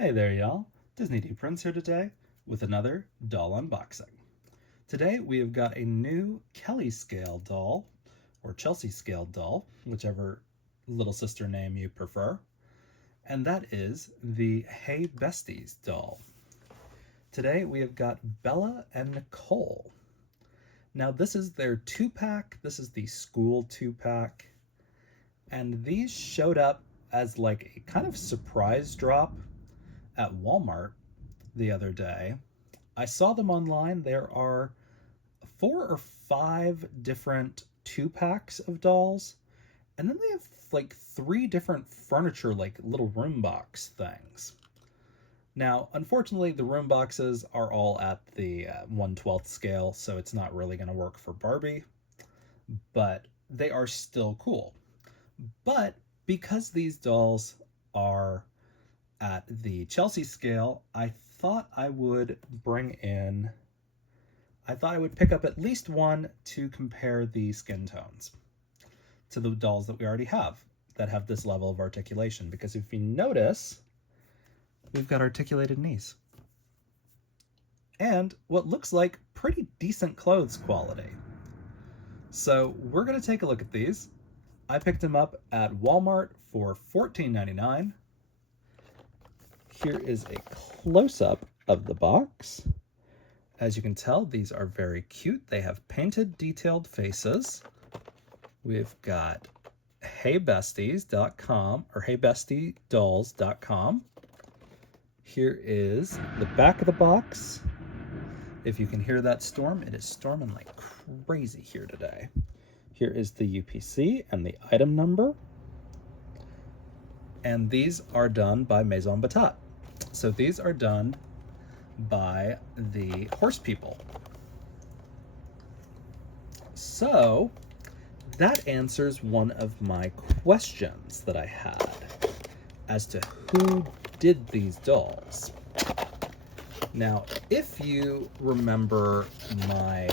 Hey there, y'all. Disney D Prince here today with another doll unboxing. Today we have got a new Kelly scale doll, or Chelsea scale doll, whichever little sister name you prefer, and that is the Hey Besties doll. Today we have got Bella and Nicole. Now this is their 2-pack. This is the school 2-pack, and these showed up as like a kind of surprise drop at Walmart the other day. I saw them online. There are 4 or 5 different 2-packs of dolls, and then they have like 3 different furniture, like little room box things. Now, unfortunately, the room boxes are all at the 1/12 scale, so it's not really going to work for Barbie, but they are still cool. But because these dolls are at the Chelsea scale, I thought I would pick up at least one to compare the skin tones to the dolls that we already have that have this level of articulation. Because if you notice, we've got articulated knees and what looks like pretty decent clothes quality. So we're going to take a look at these. I picked them up at Walmart for $14.99. Here is a close-up of the box. As you can tell, these are very cute. They have painted, detailed faces. We've got heybesties.com or heybestiedolls.com. Here is the back of the box. If you can hear that storm, it is storming like crazy here today. Here is the UPC and the item number. And these are done by Maison Batat. So these are done by the horse people. So that answers one of my questions that I had as to who did these dolls. Now, if you remember my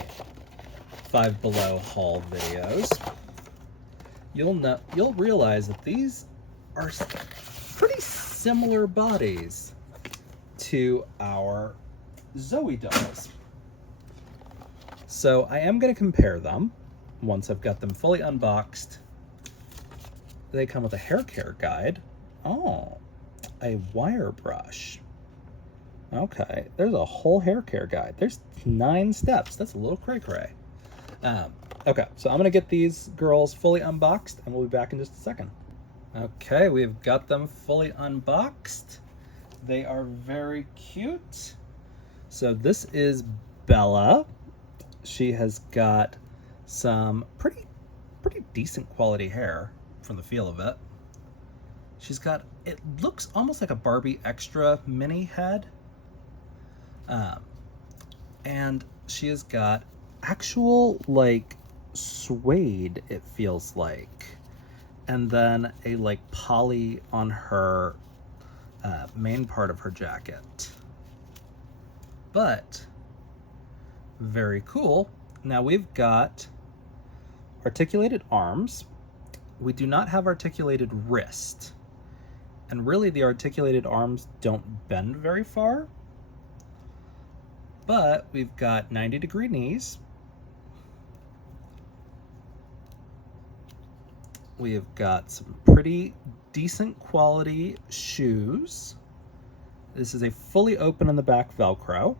Five Below haul videos, you'll realize that these are pretty similar bodies to our Zoe dolls. So I am going to compare them once I've got them fully unboxed. They come with a hair care guide. Oh, a wire brush. Okay, there's a whole hair care guide. There's 9 steps. That's a little cray-cray. Okay, so I'm going to get these girls fully unboxed, and we'll be back in just a second. Okay, we've got them fully unboxed. They are very cute. So this is Bella. She has got some pretty decent quality hair from the feel of it. She's got, it looks almost like a Barbie extra mini head. And she has got actual like suede, it feels like. And then a like poly on her main part of her jacket. But very cool. Now we've got articulated arms. We do not have articulated wrist. And really the articulated arms don't bend very far. But we've got 90-degree knees. We have got some pretty decent quality shoes. This is a fully open in the back Velcro.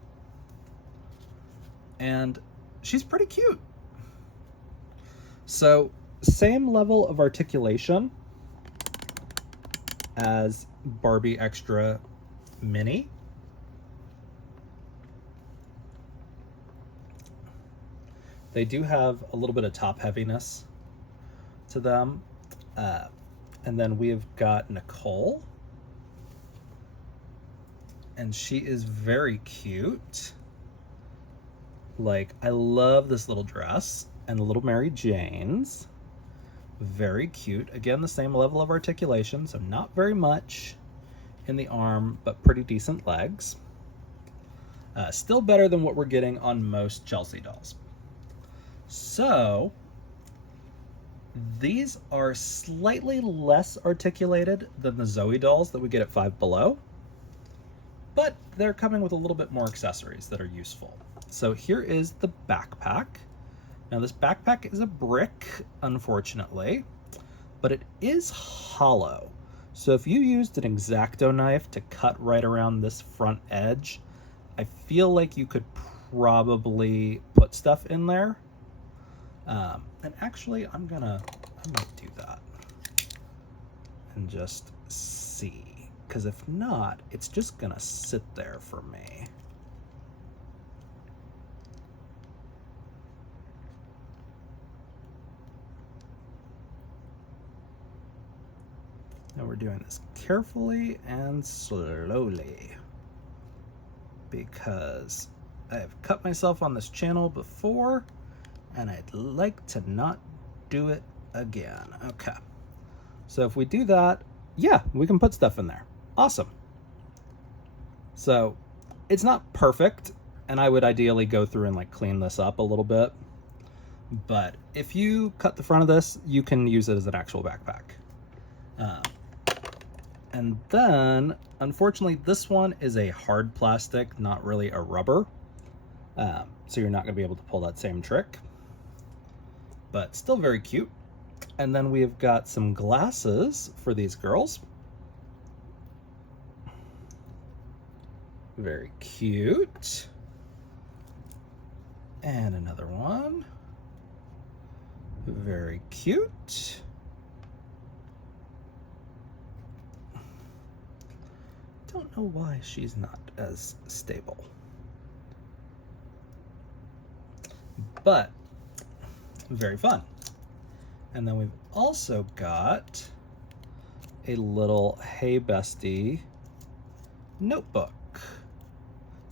And she's pretty cute. So, same level of articulation as Barbie Extra Mini. They do have a little bit of top heaviness to them. And then we've got Nicole. And she is very cute. Like, I love this little dress. And the little Mary Janes. Very cute. Again, the same level of articulation, so not very much in the arm, but pretty decent legs. Still better than what we're getting on most Chelsea dolls. So, these are slightly less articulated than the Zoe dolls that we get at Five Below. but they're coming with a little bit more accessories that are useful. So here is the backpack. Now this backpack is a brick, unfortunately, but it is hollow. So if you used an X-Acto knife to cut right around this front edge, I feel like you could probably put stuff in there. And actually, I might do that and just see, because if not, it's just gonna sit there for me. Now we're doing this carefully and slowly, because I have cut myself on this channel before and I'd like to not do it again. Okay, so if we do that, yeah, we can put stuff in there. Awesome. So it's not perfect, and I would ideally go through and like clean this up a little bit, but if you cut the front of this, you can use it as an actual backpack. And then, unfortunately, this one is a hard plastic, not really a rubber. So you're not going to be able to pull that same trick, but still very cute. And then we have got some glasses for these girls. Very cute. And another one. Very cute. Don't know why she's not as stable, but very fun. And then we've also got a little Hey Bestie notebook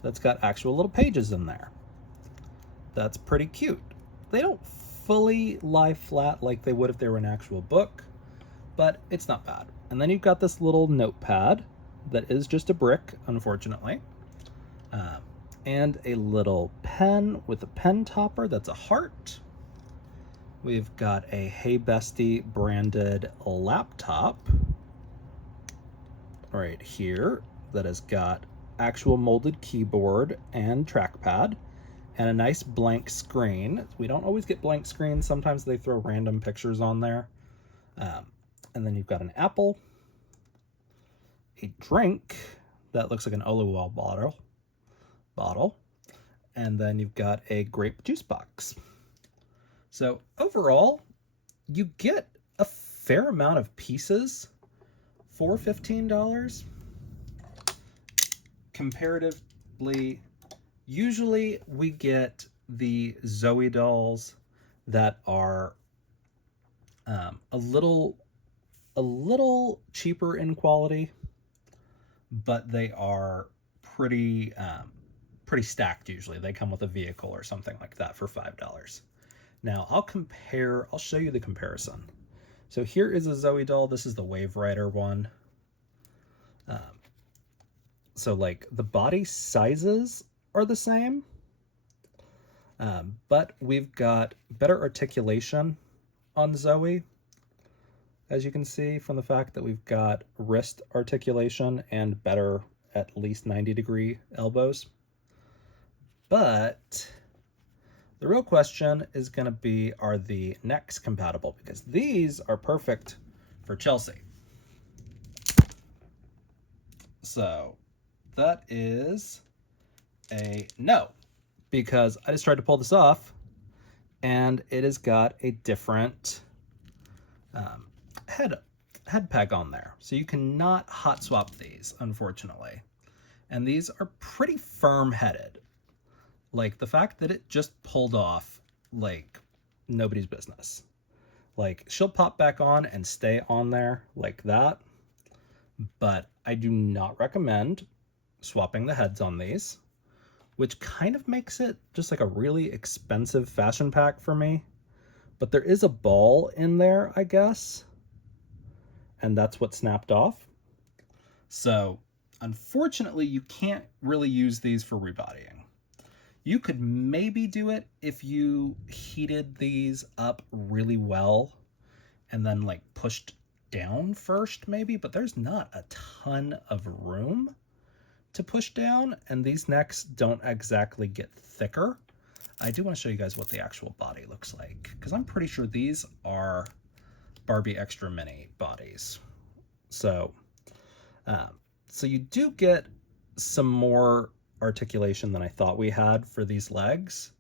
that's got actual little pages in there. That's pretty cute. They don't fully lie flat like they would if they were an actual book, but it's not bad. And then you've got this little notepad that is just a brick, unfortunately, and a little pen with a pen topper that's a heart. We've got a Hey Bestie branded laptop right here that has got actual molded keyboard and trackpad and a nice blank screen. We don't always get blank screens. Sometimes they throw random pictures on there. And then you've got an apple, a drink that looks like an Oluwal bottle, and then you've got a grape juice box. So overall, you get a fair amount of pieces for $15. Comparatively, usually we get the Zoe dolls that are a little cheaper in quality, but they are pretty stacked usually. They come with a vehicle or something like that for $5. Now I'll show you the comparison. So here is a Zoe doll. This is the Wave Rider one. So like the body sizes are the same, but we've got better articulation on Zoe, as you can see from the fact that we've got wrist articulation and better at least 90-degree elbows. But the real question is going to be, are the necks compatible? Because these are perfect for Chelsea. So that is a no, because I just tried to pull this off and it has got a different head peg on there. So you cannot hot swap these, unfortunately. And these are pretty firm headed. Like the fact that it just pulled off like nobody's business. Like she'll pop back on and stay on there like that. But I do not recommend swapping the heads on these, which kind of makes it just like a really expensive fashion pack for me. But there is a ball in there, I guess, and that's what snapped off. So unfortunately, you can't really use these for rebodying. You could maybe do it if you heated these up really well and then like pushed down first maybe, but there's not a ton of room to push down, and these necks don't exactly get thicker. I do want to show you guys what the actual body looks like, because I'm pretty sure these are Barbie Extra Mini bodies. So, so you do get some more articulation than I thought we had for these legs.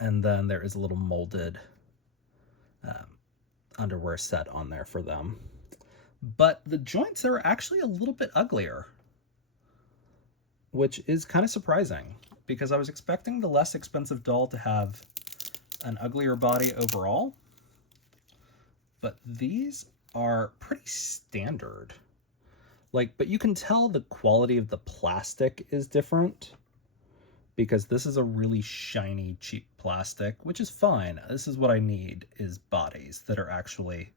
And then there is a little molded underwear set on there for them. But the joints are actually a little bit uglier, which is kind of surprising because I was expecting the less expensive doll to have an uglier body overall. But these are pretty standard. Like, but you can tell the quality of the plastic is different because this is a really shiny, cheap plastic, which is fine. This is what I need, is bodies that are actually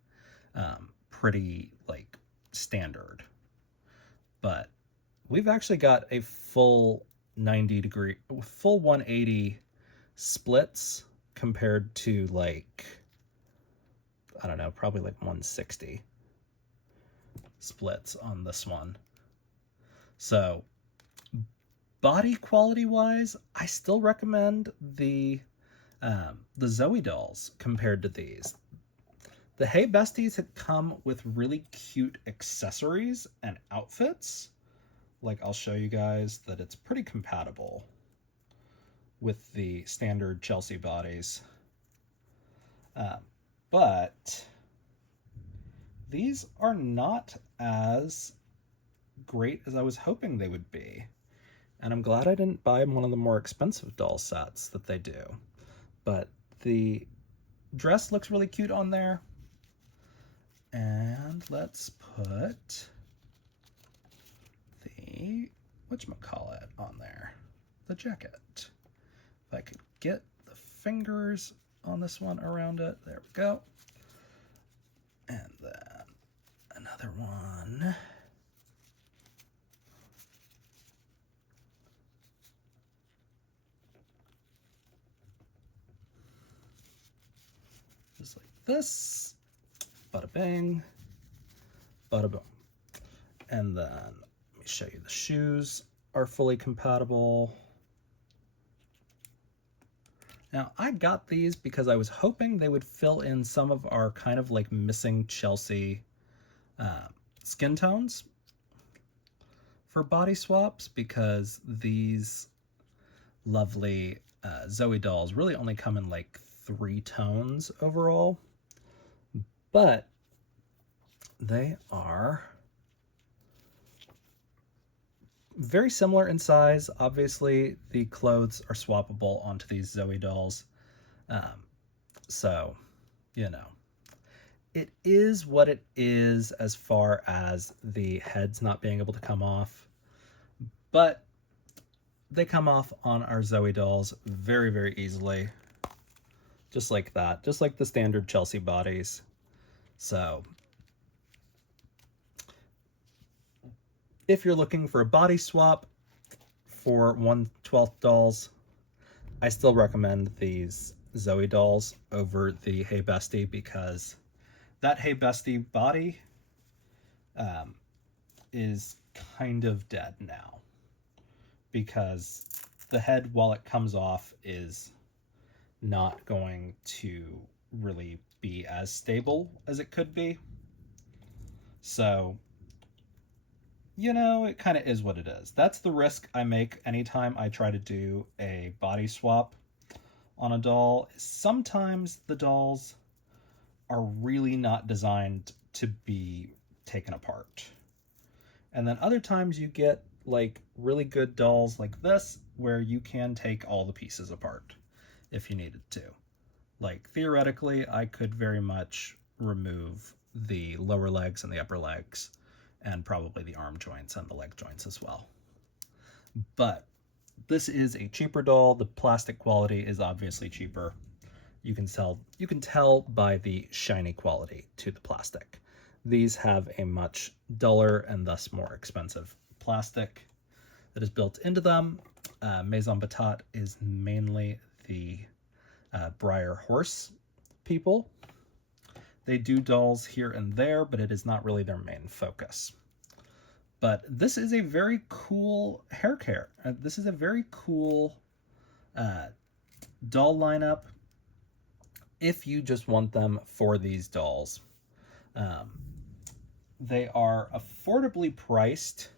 pretty, like, standard. But we've actually got a full 180 splits compared to, like, I don't know, probably like 160 splits on this one. So body quality wise, I still recommend the Zoe dolls compared to these. The Hey Besties had come with really cute accessories and outfits. Like, I'll show you guys that it's pretty compatible with the standard Chelsea bodies. But these are not as great as I was hoping they would be. And I'm glad I didn't buy one of the more expensive doll sets that they do. But the dress looks really cute on there. And let's put the, whatchamacallit, on there. The jacket. If I could get the fingers on this one around it. There we go. And then another one. Just like this. Bada bing. Bada boom. And then let me show you the shoes are fully compatible. Now, I got these because I was hoping they would fill in some of our kind of like missing Chelsea skin tones for body swaps, because these lovely Zoe dolls really only come in like 3 tones overall. But they are very similar in size. Obviously, the clothes are swappable onto these Zoe dolls. So, you know, it is what it is as far as the heads not being able to come off. But they come off on our Zoe dolls very, very easily. Just like that. Just like the standard Chelsea bodies. So if you're looking for a body swap for 1/12 dolls, I still recommend these Zoe dolls over the Hey Bestie, because that Hey Bestie body is kind of dead now, because the head, while it comes off, is not going to really be as stable as it could be. So, you know, it kind of is what it is. That's the risk I make anytime I try to do a body swap on a doll. Sometimes the dolls are really not designed to be taken apart. And then other times you get like really good dolls like this, where you can take all the pieces apart if you needed to. Like, theoretically, I could very much remove the lower legs and the upper legs, and probably the arm joints and the leg joints as well. But this is a cheaper doll. The plastic quality is obviously cheaper. You can tell by the shiny quality to the plastic. These have a much duller and thus more expensive plastic that is built into them. Maison Batat is mainly the Breyer horse people. They do dolls here and there, but it is not really their main focus. But this is a very cool hair care. This is a very cool doll lineup if you just want them for these dolls. They are affordably priced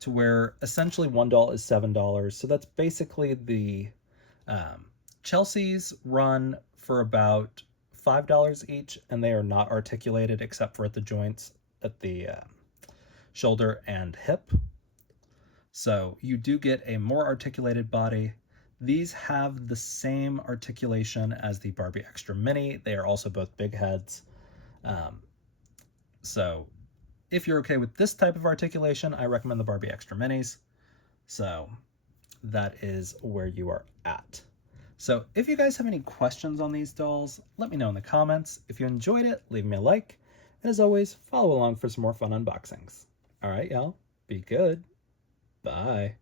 to where essentially one doll is $7. So that's basically the Chelsea's run for about $5 each, and they are not articulated except for at the joints at the shoulder and hip. So you do get a more articulated body. These have the same articulation as the Barbie Extra Mini. They are also both big heads. So if you're okay with this type of articulation, I recommend the Barbie Extra Minis. So that is where you are at. So if you guys have any questions on these dolls, let me know in the comments. If you enjoyed it, leave me a like. And as always, follow along for some more fun unboxings. All right, y'all, be good. Bye.